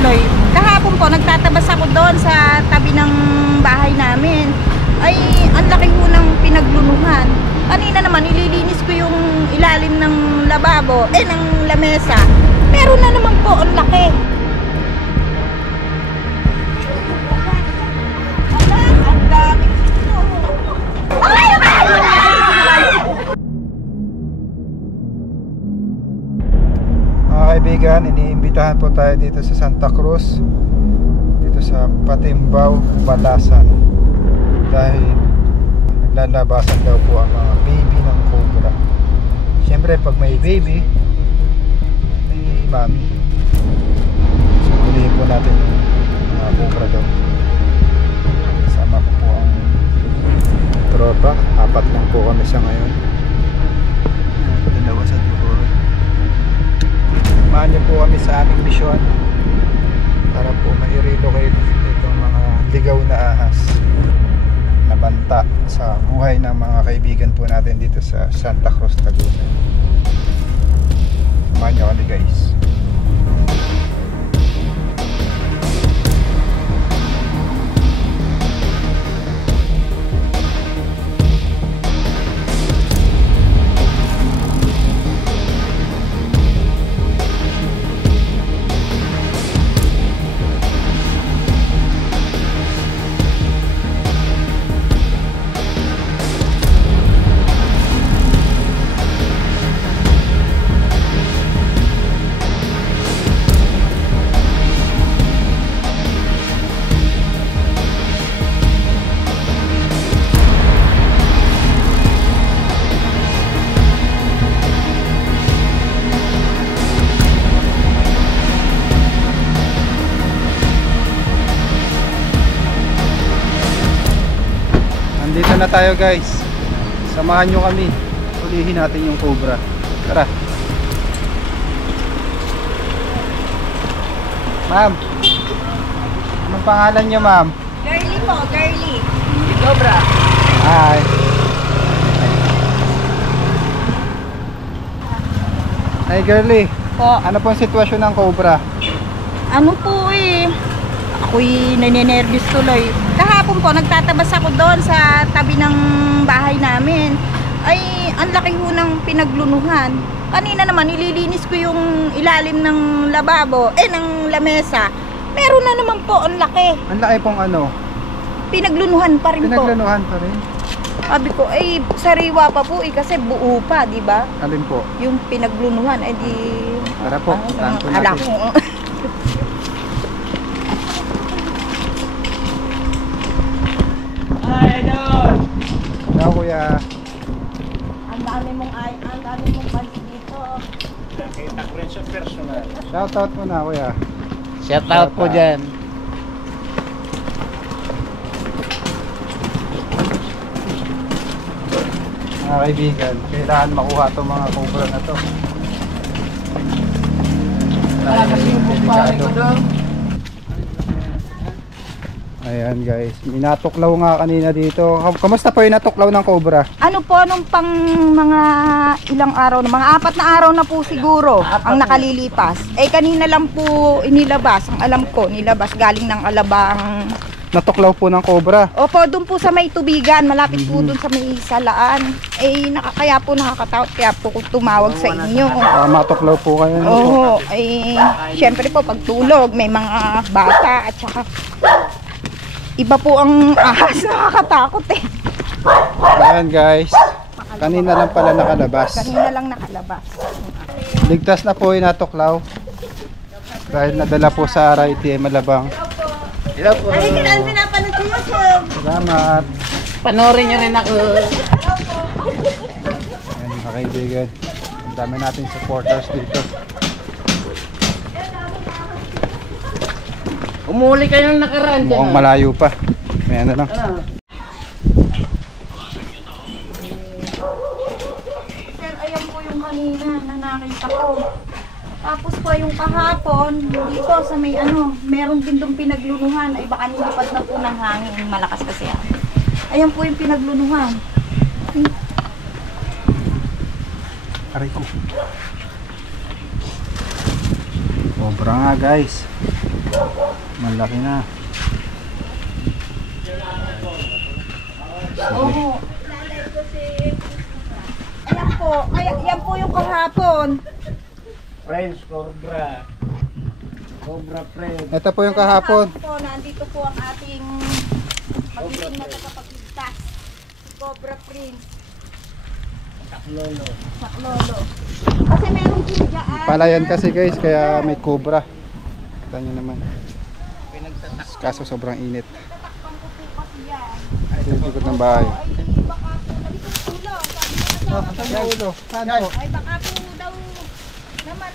tuloy. Kahapon po, nagtatabas ako doon sa tabi ng bahay namin. Ay, ang laki po ng pinaglunuhan. Kanina naman, ililinis ko yung ilalim ng lababo, ng lamesa. Meron na naman po, ang laki. Ang dami. Mga kaibigan, iniimbitahan po tayo dito sa Santa Cruz, dito sa Patimbao, Balasan, dahil naglalabasan daw po ang mga baby ng cobra. Siyempre pag may baby, may mami, so hulihin po natin yung mga cobra daw. Kasama ko po ang tropa, 4 lang po kami sa ngayon, dalawa sa Duhur. Samahan niyo po kami sa aming misyon para po ma-relocate itong mga ligaw na ahas na banta sa buhay ng mga kaibigan po natin dito sa Santa Cruz, Laguna. Samahan niyo kami, guys. Dito na tayo, guys. Samahan nyo kami. Ulihin natin yung cobra. Tara. Ma'am, anong pangalan nyo, ma'am? Girly po, girly. Cobra. Hi. Hi, girly. Po. Ano po ang sitwasyon ng cobra? Ano po ako'y naninervyos tuloy. Kahapon po, nagtatabas ako doon sa tabi ng bahay namin. Ay, ang laki po ng pinaglunuhan. Kanina naman, ililinis ko yung ilalim ng lababo, ng lamesa. Meron na naman po, ang laki. Ang laki pong ano? Pinaglunuhan pa rin po. Pinaglunuhan pa rin? Sabi ko, sariwa pa po kasi buo pa, di ba? Alin po? Yung pinaglunuhan, di... Tara po, tanto natin. Ala ko. Ciao, kuya. Ang dami mong pansin dito. Kita ko rin sa personal. Shoutout mo na, kuya. Shoutout po dyan. Mga kaibigan, kailangan makuha itong mga cobra na to. Wala kasi yung pupari ko doon. Ayan, guys, minatuklaw nga kanina dito. Kamusta po yung natuklaw ng cobra? Ano po, nung pang mga ilang araw na, mga 4 na araw na po siguro ang nakalilipas. Kanina lang po inilabas, ang alam ko, nilabas galing ng Alabang. Natuklaw po ng cobra? Opo, doon po sa may tubigan, malapit po doon sa may salaan. Kaya po nakakatakot, kaya po tumawag sa inyo. Matuklaw po kayo. Oo, syempre po pagtulog, may mga bata at saka iba po ang ahas, nakakatakot Ayan, guys, kanina lang pala nakalabas. Kanina lang nakalabas. Ligtas na po yung natuklaw dahil nadala po sa RITM Alabang. Hello po. Ay, kinaan pinapanood ko YouTube. Salamat. Panoorin nyo rin ako. Ayan, mga kaibigan, ang dami nating supporters dito. Umuli kayo ng nakaraan dyan. Mukhang malayo pa. May ano lang. Sir, ayan po yung kanina na nakita ko. Tapos po yung kahapon, dito sa may meron din doon pinaglunuhan. Ay baka nilipad na po ng hangin. Malakas kasi ayan po yung pinaglunuhan. Aray ko. Sobra nga, guys. Malaki na. Sige. Oo. Ayan po. Yan po yung kahapon. Friends, Cobra. Cobra friends. Ito po yung kahapon. Po, nandito po ang ating magiting na tagapagligtas. Cobra Prince. Saklolo. Saklolo. Kasi meron din dyan. Palayan kasi guys, kaya may cobra. Kita nyo naman. Kaso sobrang init. Tatakpan ko po kasi yan. Ito yung likod ng bahay. Ay, baka po, nalito yung ulo. Sabi ko na Saan ulo? Saan po? ay baka po daw naman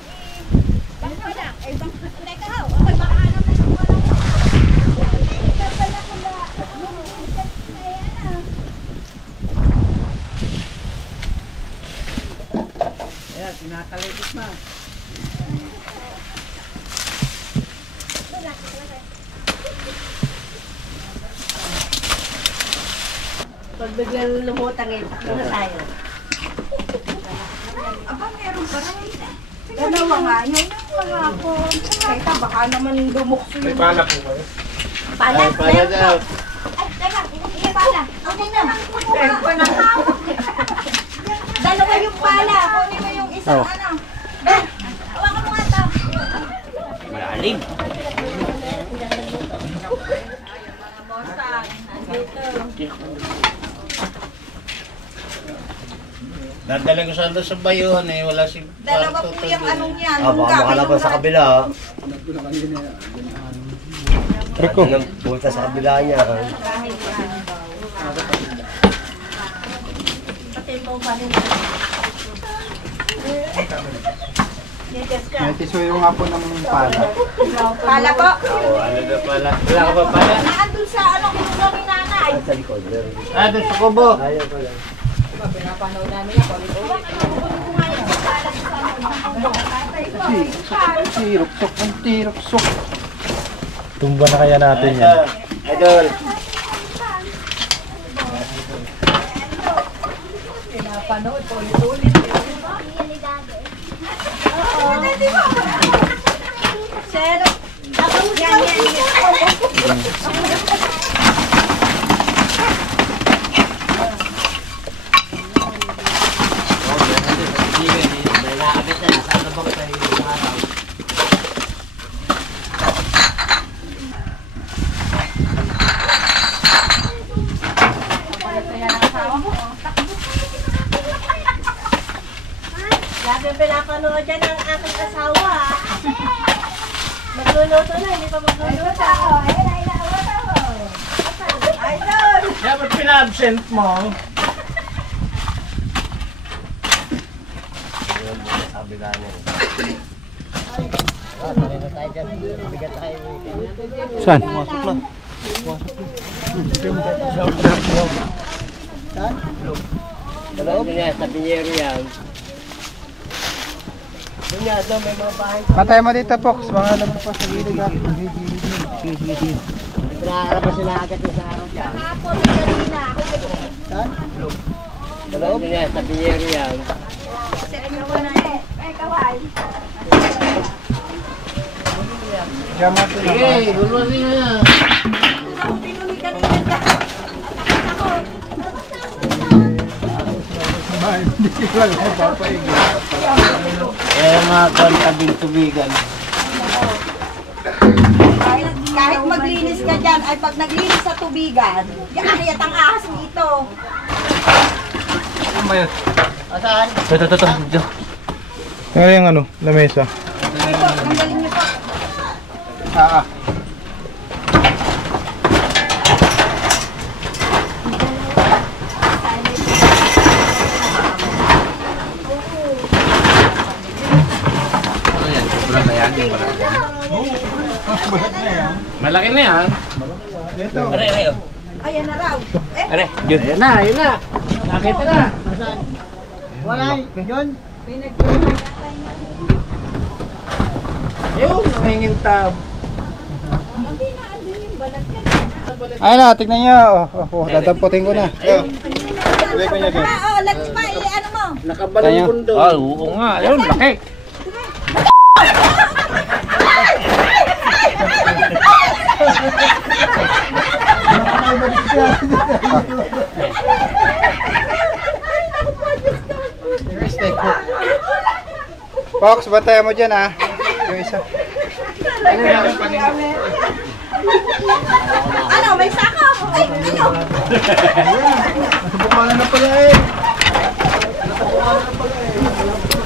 baka lang. Ay baka, teka ho. Ay baka naman ako walang pala pala. Ayan, tinatalikit na. Pag biglang lumutang eh, takbo na tayo. Aba, meron pa rin. Dalawa nga, yun yung kahapon. Teka, baka naman dumukso yung... Pala po kayo. Pala, Pala daw. Ay, teka, hindi pala. Kunin na. Tempo na hawak. Dalawa yung pala. Kunin mo yung isang Oh. ano. Ben, hawakan mo nga ito. Malalim. Mga bosang, nandito. Dadalhin ko sana sa bayon eh, wala si Dalawa po yung anong yan. Ah, baka makalabas sa kabila. Rico. Punta sa kabila niya. Pati mo pa rin. May tisuyo nga po ng pala. Pala po. Oo, ano na pala. Wala ka ba pala? Naandun sa ano, kinuha ni nanay. Sa likod. Ah, doon sa kubo. Ayaw pala. Tiruksok ng tiruksok. Tumba na kaya natin yan. Idol. Sir, yan. Lagi pinapanood dyan ang aking asawa. Magluluto na, hindi pa magluluto. Kaya ba't pina-absent mo? Sa kabila niya. Saan? Hello? Kaya sa Piñero yan. Doon nga daw may mga bahay. Patay mo dito, Fox. Mga laman pa sa gilid ha. Pinarabas sila agad yung sa araw dyan. Kahapon, kanina. Hello? Kaya sa Piñero yan. Ay, kaway. Diyan mo sila. Sige, gulwan rin na. Pinuli kanina dyan. Hindi ko lang mapapaigil. Eh, mga kontabing tubigan. Kahit maglinis ka dyan, ay pag naglinis sa tubigan, yakayat ang ahas dito. Ano ba yun? Saan? Ito. Ano yung ano? Lamesa? Ay po, nanggalin niyo po. Malaki na yan. Ito. Ayan na raw. Eh, Are, yun. Ayun na, ayun na. Nakita na. Wala, yun. Yun, namingin tab. Ayun na, tignan nyo. Dadamputin ko na. Tuloy ko niya dyan. let's pa, ano mo? Nakabalong pundo. Ah, oo nga. Ayun, laki. Fox, bantayan mo dyan ah. Yung isa. Ano, may sako? Ay, ano? Nasubukan na pala eh.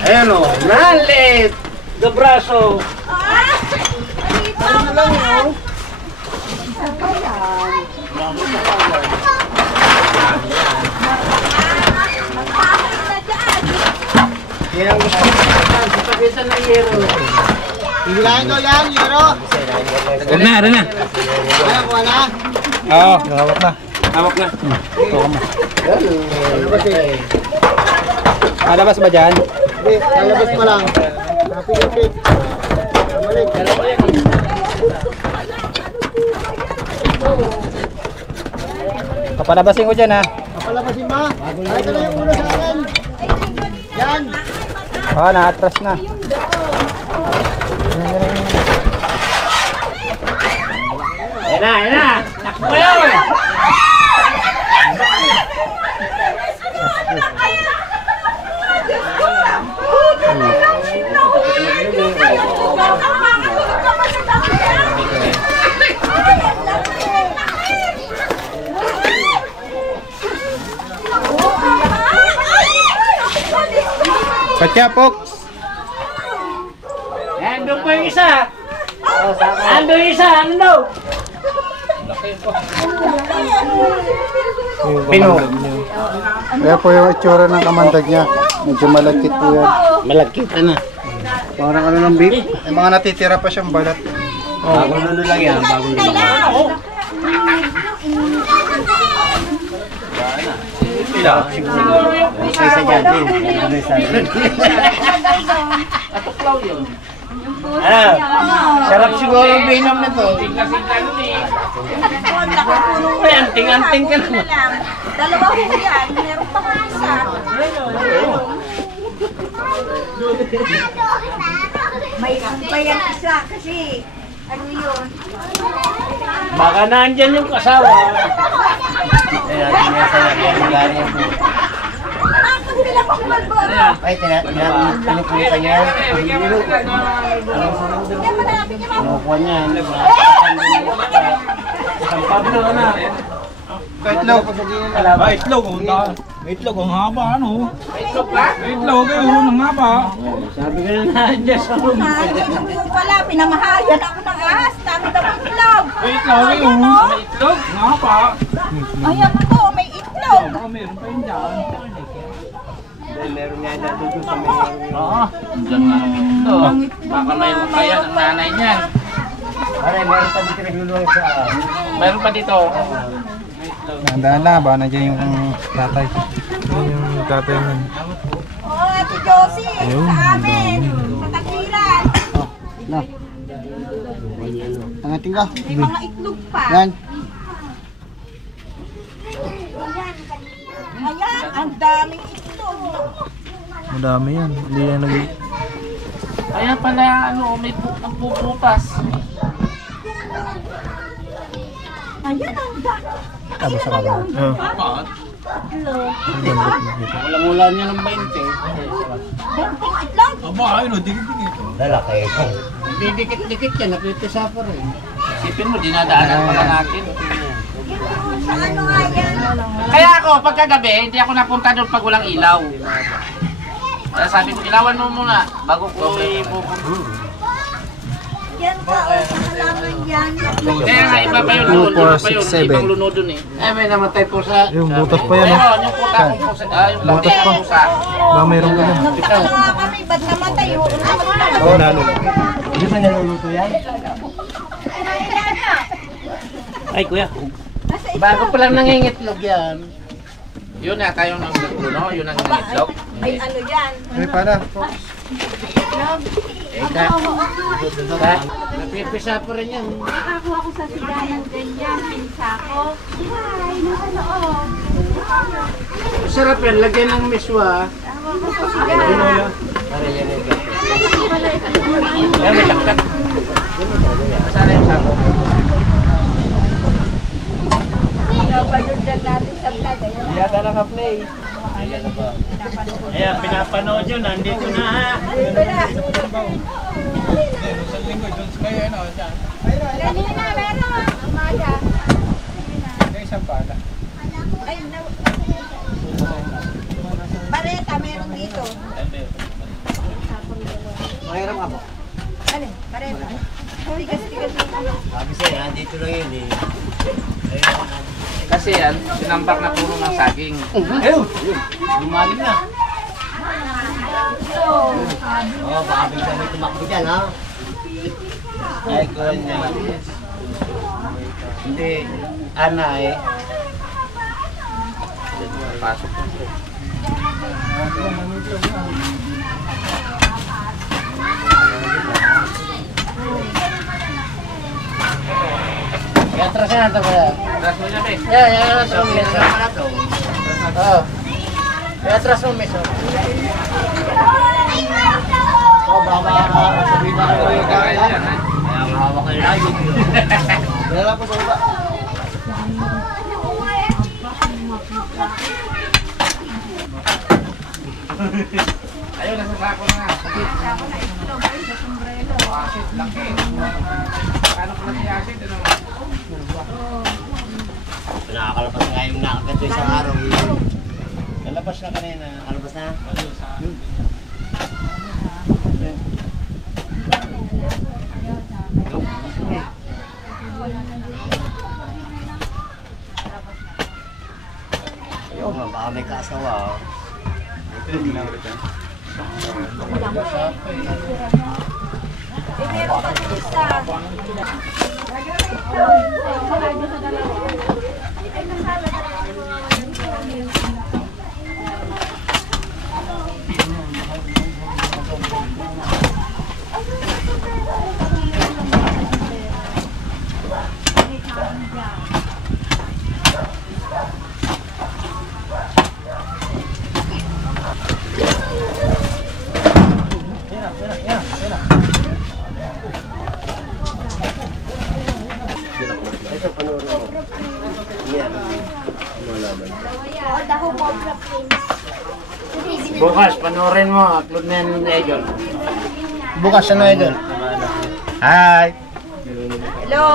Ayan o, nalit! The braso! Ah! Ay, pa lang yun. Yan ang gusto ko sa pagitan ng yero. Hilahin ko yan, yero! Huwag na, rin na. Ayan, kuha na. Oo, hawak na. Hawak na. Ano ba siya? Malabas ba dyan? Hindi, lalabas pa lang. Napilipit. Balik. Papalabasin ko dyan ah. Kapalabasin ma. Ay, ito na yung ulo sa akin. Yan. Oo, na-atras na. Ayan na, ayan na. Takbo yun. Katya, Fox. Andun po yung isa. Andun yung isa, ano daw? Pino. Kaya po yung itsura ng kamandag niya. Medyo malagkit po yan. Malagkit na. Parang ano ng beef. May mga natitira pa siyang balat. Bagong lulo lang yan, bagong lulo lang. Siguro yung Isa dyan din. Ano isa din? atuklaw yun. Ah, sarap siguro yung binom na to. Ay, anting-anting ka naman. Dalawa ko yan. Meron pa ko isa. May bayan isa kasi ano yun? Baka nandyan yung kasawa. Kaya tinesa niya. Wala niya po. Bakit sila pang malboro? Ay, pinupunta niya. Kinukuha niya. San Pablo na. Kaitlog. Itlog, itlog, ang haba, ano? Itlog ba? Itlog, ang haba. Sabi ko na nandyan sa room. Yung pala, pinamahayan ako ng ahas. Dami daw itlog. Itlog, Ayan o. itlog, ang haba. Ayan po, may itlog. Meron pa yun dyan. Meron nga na doon sa may... Oo. Diyan nga ang itlog. Baka mayroon pa yan ang nanay niyan. Aray, meron pa dito nagluluwang sa... Mayroon pa dito. Nandaan lang, baka nandiyan yung tatay. Yung tatay nun. Oh, Ate Josie, sa amin. Sa Tagiran. Na. Tangating ka. May mga itlog pa. Yan. Ayan, ang daming itlog. Madami yan. Hindi yan nag... Kaya pala ano, may puputas. Ayan, ang dami. Aba sa kabila. Oo. Wala-mula niya ng 20. Benting itlog. Aba, ayun, dikit-dikit ito. Lalaki. Didikit-dikit yan, napipisa pa rin. Isipin mo, dinadaanan pala natin. Ano nga yan? Kaya ako, pagkagabi, hindi ako napunta doon pag walang ilaw. Kaya sabi ko, ilawan mo muna bago ko ipupunta. Yan ka, oh, halaman yan. Kaya nga, iba pa yun doon, iba pa yun, ibang luno doon eh. Eh, may namatay po sa... Yung butas pa yan. Ayun, yung puta kong pusa, yung Butas pa. pusa. Baka mayroon ka yan. Nagtaka nga kami, ba't namatay? Oo, lalo. Hindi pa naluluto yan? Ay, kuya. Bago pa lang nangingitlog yan. Yun na tayo ng luno, yun ang nangingitlog. Ay, ano yan? Ay, para. Napipisa pa rin yan. Nakakuha ko sa sigayan ganyan, pinsako. Ay, nasa loob. Sarap yan, lagyan ng miswa. Para yan yung gato. Kaya may lakkat. Masala yung sako. Pinapanood lang natin sa vlog. Ayan. Yata naka-play. Ayan, pinapanood yun. Nandito na ha. Dito na. Sa linggo, doon sa kayo, ano, dyan. Kanina, meron. Umaga. May isang pala. Ay, Bareta, meron dito. Mahirap nga po. Alin? Bareta. Tigas-tigas dito. Sabi sa'yo, nandito lang yun eh. Kasi yan, sinambak na puro ng saging. Ayun! Lumalim na. Oo, baka bigla may tumakbo dyan ha. Ay, kuhan niya. Hindi, Ana eh. Pasok na po. Kaya atras na ito pala. Tapos mo niya, eh. Yan, atras mo meso. Oo. Kaya atras mo meso. Oo, baka sabihin na kayo yung Kaya kaya. yan, ha? Kaya mahawak kayo lagi. Dala po sa baba. Ayun, nasa sako na nga. Asit, laki. Paano pala si Asit? Ano? Nakakalabas nga yung nakagat yung isang araw. Nalabas na kanina. Nalabas na? Ayun, baka may kaasawa. Meron pa dito isa. Ito, panoorin mo. Yan. Malaman. Bukas, panoorin mo. Upload na yan ng Egon. Bukas, ano Egon? Hi! Hello?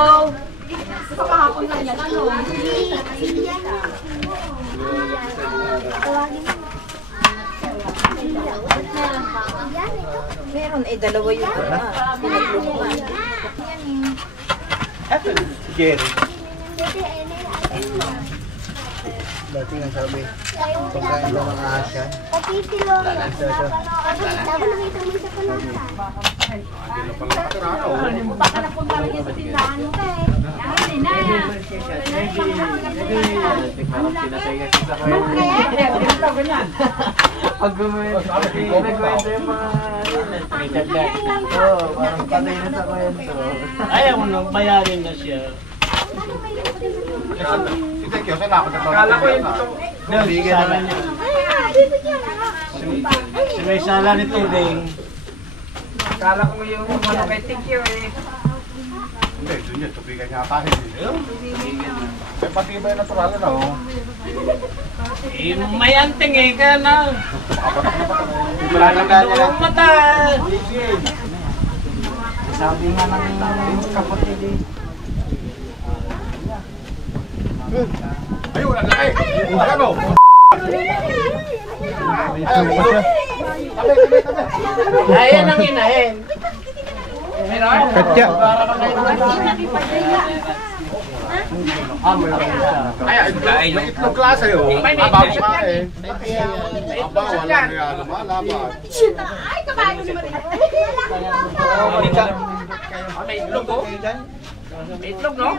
Meron dalawa yung pinagluluman. Jerry. Dati nga sabi, pagkain daw ng ahas yan. Baka napunta rin sa tindahan mo ka eh. Hindi na. Pag nagkwento yung mga oo, parang patay na sa kwento. Ayaw mo nang bayarin na siya. Kala ko yung ito. Sala niya. Si may sala nito ding. Kala ko yung ano kay Tikyo eh. Hindi, doon yun. Tubigan niya tayo. Eh, pati ba yung natural na oh. Eh, may anting eh, kaya na. Wala lang kanya. Ang mata. Sabi nga ng kapatid eh. Ayun, ang laki. Ano? Ayan ang inahin. Katya. Ay, May itlog klase oh. May Abang itlog. kumain. Abang, wala may lumalaban. Ay, kabago naman rin. may itlog, oh. May itlog, no?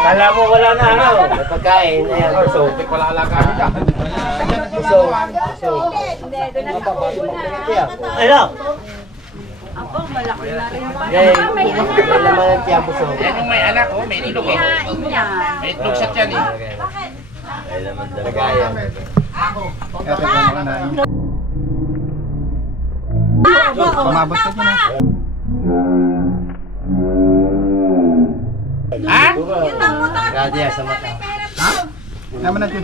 Kala mo wala na ano. May pagkain. Ayan, puso. Wala alaga dyan. Puso. Hindi, doon na sa kubo na. Ayun. Ako, malaki na rin. Yan. May laman ng tiyan puso. Yan yung may anak, oh. May itlog, eh. Kain niya. May itlog sa tiyan, eh. Ay naman talaga yan. Ito yung mga nain. Pamabot ka dyan ah. Ha? Grabe sa mata. Naman natin.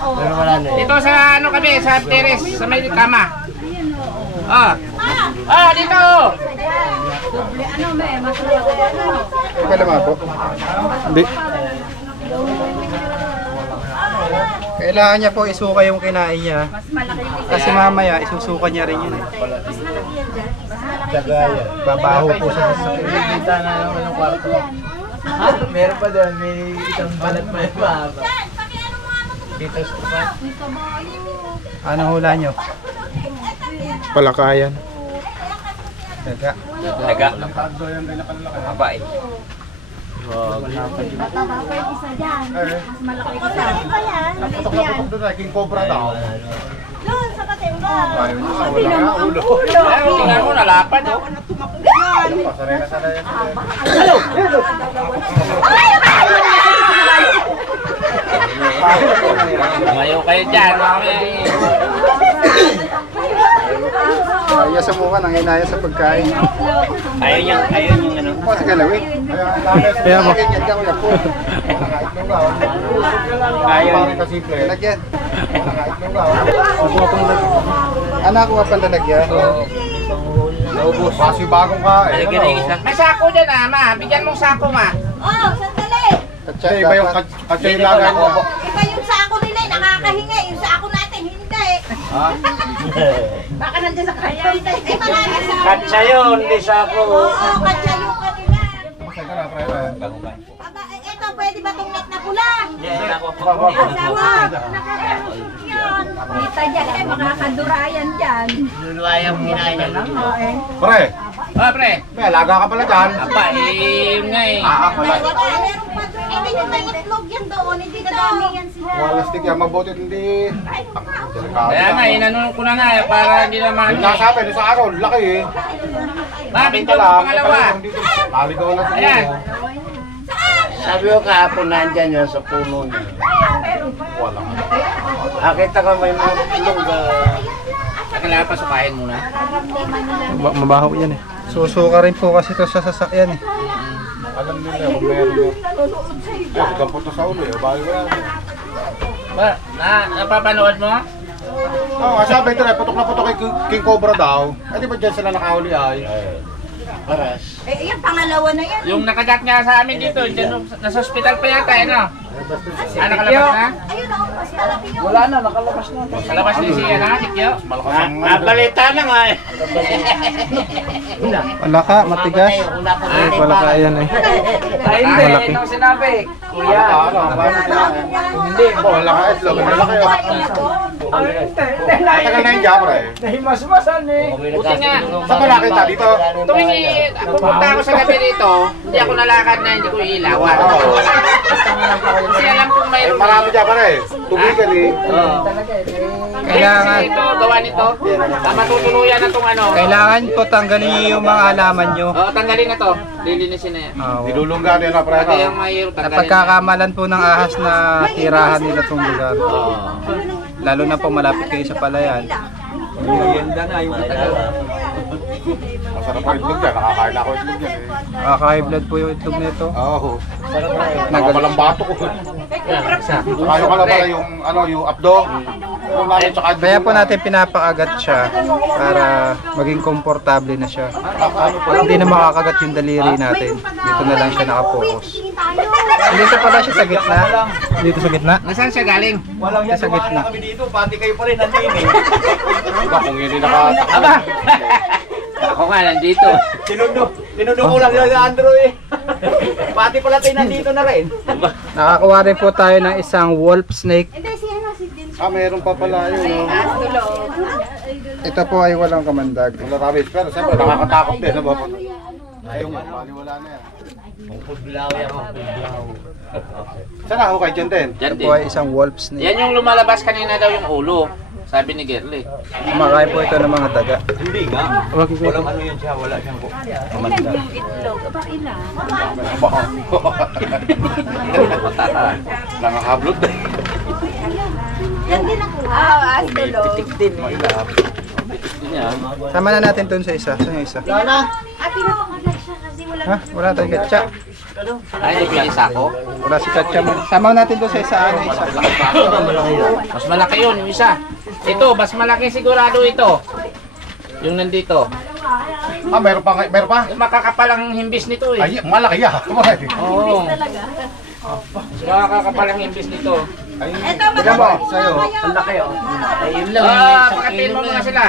Pero wala na eh. Dito sa ano kami, sa terrace, sa may kama. Dito. Kalama po. Hindi. Kailangan niya po isuka yung kinain niya. Kasi mamaya isusuka niya rin yun eh. Dagaya. Babaho po siya sa sakit. Kita na naman ng kwarto. Ha? Meron pa doon. May isang balat pa yung mahaba. Dito sa pa. Ano hula niyo? Palakayan. Daga. Daga. Haba eh. Naputok doon na, king cobra daw. Doon, sa katimba. Tingnan mo, nalapad oh. Sanay na sanay yan. Tumayo kayo dyan. Kaya sa mukha, nanginaya sa pagkain. Ayaw yung ano. Ako sa galawin. Kaya mo. Ayaw ka simple. Lagyan. Anak ko nga pang lalagyan. Naubos. Kasi bagong kain. May sako dyan ma. Bigyan mong sako ma. Oh, sandali. Iba yung katsa yung lagay mo. Iba yung sako nila, nakakahinga. Yung sako natin, hindi. Baka nandiyan sa kanya. Eh, marami sa Katsa yun, hindi sako. Oo, katsa yung kanila. Aba, eto, pwede ba itong net na pula? Asawa, nakakalusot yun. Kita dyan, makakadurayan dyan. Luluwayang kinain niya lang. Pre, Pre. may alaga ka pala dyan. Aba, yun nga eh. Pala. Meron pa doon. Eh, hindi may itlog yan doon. Hindi kadami yan sila. Walastik yan, mabuti hindi. Kaya nga, inanong ko na nga para hindi naman. Yung nasabi, doon sa araw, laki eh. Bakit ko ang pangalawa? Laligaw na sa Ayan. Sabi ko kahapon nandyan yun sa puno niya. Wala. Akita ko may mga tulog. Kailangan pasukain muna. Mabaho yan eh. Susuka rin po kasi ito sa sasakyan eh. Alam nila kung meron yun. Ay, dampot na sa ulo eh. Bago yan. Napapanood mo? Oo, sabi ito na, putok na putok kay King Cobra daw. Ay, di ba dyan sila nakahuli ay? Paras. Eh, yung pangalawa na yan. Yung nakagat nga sa amin dito, dyan, nasa hospital pa yata eh, no? Nakalabas na? Ayun ako, mas malaki yun. Wala na, nakalabas na. Sa labas ni siya na, Tikyo? Malakas ang Nabalita na nga eh. Wala ka, matigas. Ay, wala ka yan eh. Ay, hindi. Ito ang sinabi. Kuya. Hindi, wala ka itlog. Wala kayo. Matagal na yung Jabra eh. Nahimasmasan eh. Buti nga. Saan ba nakita dito? Tuwing pupunta ako sa gabi dito, hindi ako nalakad na hindi ko ilawan. Kasi alam kong Eh, mayroon marami Jabra eh. Tubigan eh. Kailangan ito, gawa nito. Matutuluyan na itong ano. Kailangan po tanggalin niyo yung mga alaman nyo. Oo, tanggalin na to. Lilinisin na yan. Nilulungga din na Pati preka. yung mayroon, tanggalin na. Napagkakamalan po ng ahas na tirahan nila itong lugar. Lalo na po malapit kayo sa palayan. Masarap ang itlog yan. Nakakain ako itlog yan eh. Nakaka-high blood po yung itlog nito. Oo. Nagalang bato ko. Kaya ka lang pala yung, ano, yung abdo. Kaya po natin pinapakagat siya para maging komportable na siya. Hindi na makakagat yung daliri natin. Dito na lang siya nakapokus. Dito pala siya sa gitna. Dito sa gitna. Nasaan siya galing? Walang yan, Sa gitna. kami dito. Pati kayo pa rin nandun eh. Kung hindi naka... Aba! Ako nga, nandito. Tinundo ko lang yung Andrew eh. Pati pala tayo nandito na rin. Nakakuha rin po tayo ng isang wolf snake. Hindi, si ano, si Din. Meron pa pala yun. Ito po ay walang kamandag. Wala rabbit, pero siyempre nakakatakot din. Ano ba po? Ayun nga, wala na yan. Saan ako kay Jan din? Yan Ito din. po ay isang wolf snake. Yan yung lumalabas kanina daw yung ulo. Sabi ni Gerly. Kumakain po ito ng mga daga. Hindi nga. Walang ano yan siya. Wala siyang kamandag. Yung itlog, aba ilan? Nangahablot din. Yan din ako. Astulog. Niya. Sama na natin dun sa isa. Saan yung isa? At pinutok agad siya kasi wala Ha? Wala tayong katsa. Ay, pinis ako. Wala si katsa mo. Sama natin doon sa isa. Isa. Mas malaki yun, yung isa. Ito, mas malaki sigurado ito. Yung nandito. Meron pa. Yung makakapal ang himbis nito eh. Ay, malaki yan. Oo. Makakapal ang himbis nito. Ito, magkano sa'yo. Ang laki oh. Ayun lang. Pakatin mo muna sila.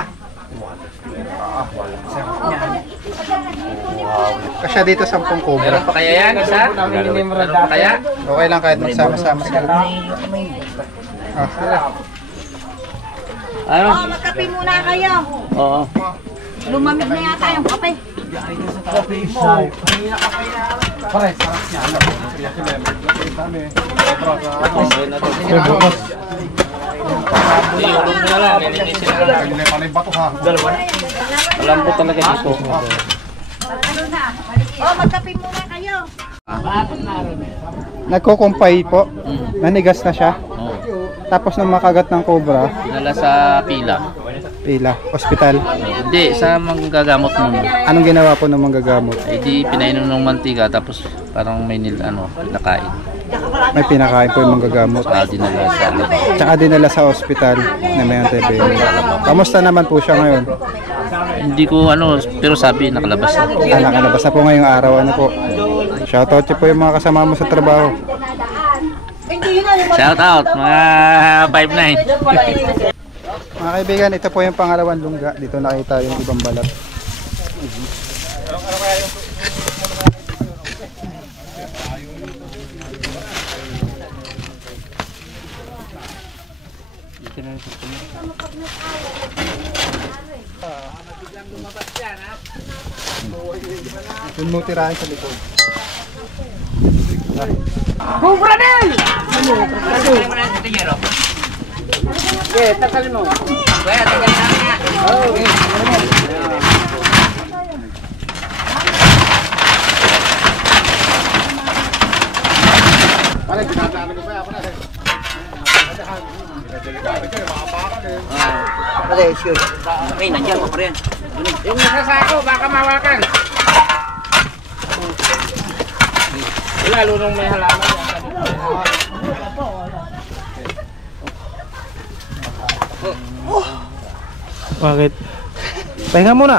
Kasya dito 10 Meron cobra. pa kaya yan, isa? Meron pa kaya? Okay lang kahit magsama-sama sila. Ah, sila. Ano? Oh, magkape muna kayo. Oo. Lumamig na yata yung kape. Iulong mo na lang, nilinisin na lang. Alam ko talaga dito. Oh, magkape muna kayo. Nagkukumpay po. Nanigas na siya. Oo. Tapos nung makagat ng cobra, Dinala sa pila. pila, ospital. Hindi, sa manggagamot muna. Anong ginawa po ng manggagamot? Eh di pinainom ng mantika tapos parang may nakain. May pinakain po yung manggagamot. Dinala sa Tsaka dinala sa ospital na may TB. Kamusta naman po siya ngayon? Hindi ko pero sabi nakalabas na. Nakalabas na po ngayong araw. Ano po? Shoutout po yung mga kasama mo sa trabaho. Shout out mga 5'9". Mga kaibigan, ito po yung pangalawang lungga. Dito nakita yung ibang balat. Doon mo tirahin sa likod. Okay, takalin mo. Kaya takalin namin nga. Yung nasa sako, baka mawakan. Lalo nung may halaman yan. Bakit? Pahinga muna.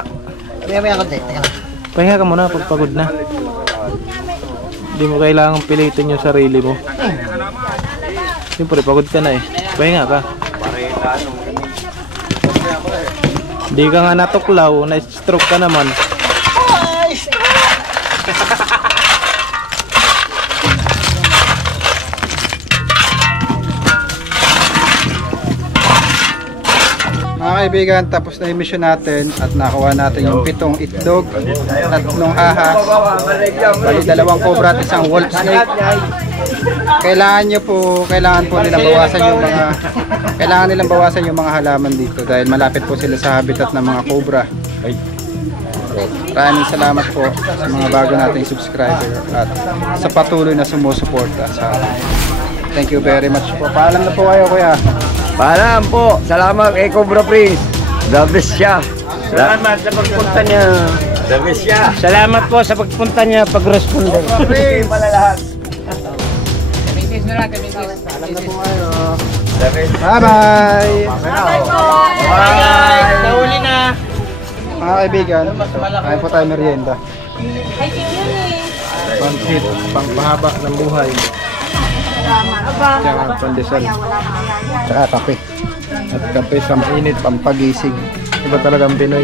May konti. Pahinga ka muna pag pagod na. Hindi mo kailangang pilitin yung sarili mo. Siyempre pagod ka na eh. Pahinga ka. Hindi ka nga natuklaw, na-stroke ka naman. Mga kaibigan, tapos na yung mission natin at nakuha natin yung 7 itlog, 3 ahas, bali 2 cobra at 1 wolf snake. Kailangan nilang bawasan yung mga halaman dito dahil malapit po sila sa habitat ng mga cobra. Maraming salamat po sa mga bago nating subscriber at sa patuloy na sumusuporta sa atin. Thank you very much po. Paalam na po kayo, kuya. Paalam po. Salamat kay Cobra Prince. The best siya. Salamat sa pagpunta niya. The best siya. Salamat po sa pagpunta niya pag-responder. Cobra Prince. Pala lahat. Misis na lang, misis. Paalam na po kayo. Bye-bye. Bye! Nahuli na! Mga kaibigan, kain po tayo merienda. Pansit, pangpahaba ng buhay. Tsaka pandesal. Tsaka kape. At kape sa mainit, pampagising. Iba talagang Pinoy.